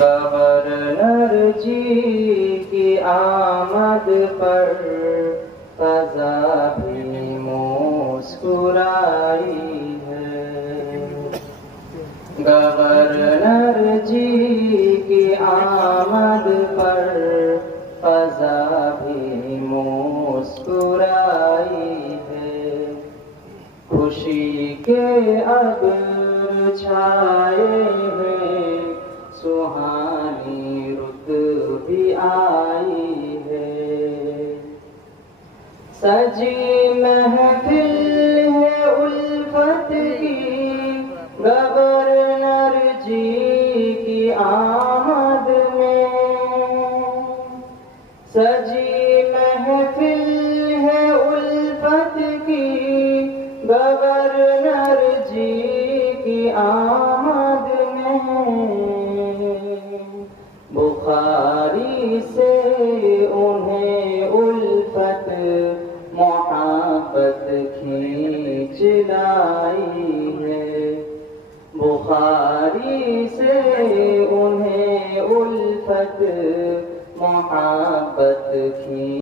Governor جی کی آمد پر فضا بھی مسکرائی ہے۔ گورنر جی کی آمد پر فضا بھی مسکرائی ہے۔ خوشی کے ابر چھائے ہیں، سہانی رت بھی آئی ہے۔ سجی محفل ہے الفت کی، گورنر جی کی آمد میں۔ سجی محفل ہے الفت کی، گورنر جی کی آمد میں۔ بخاری سے انہیں الفت محبت کھینچ لائی ہے۔ بخاری سے انہیں الفت محبت کھینچ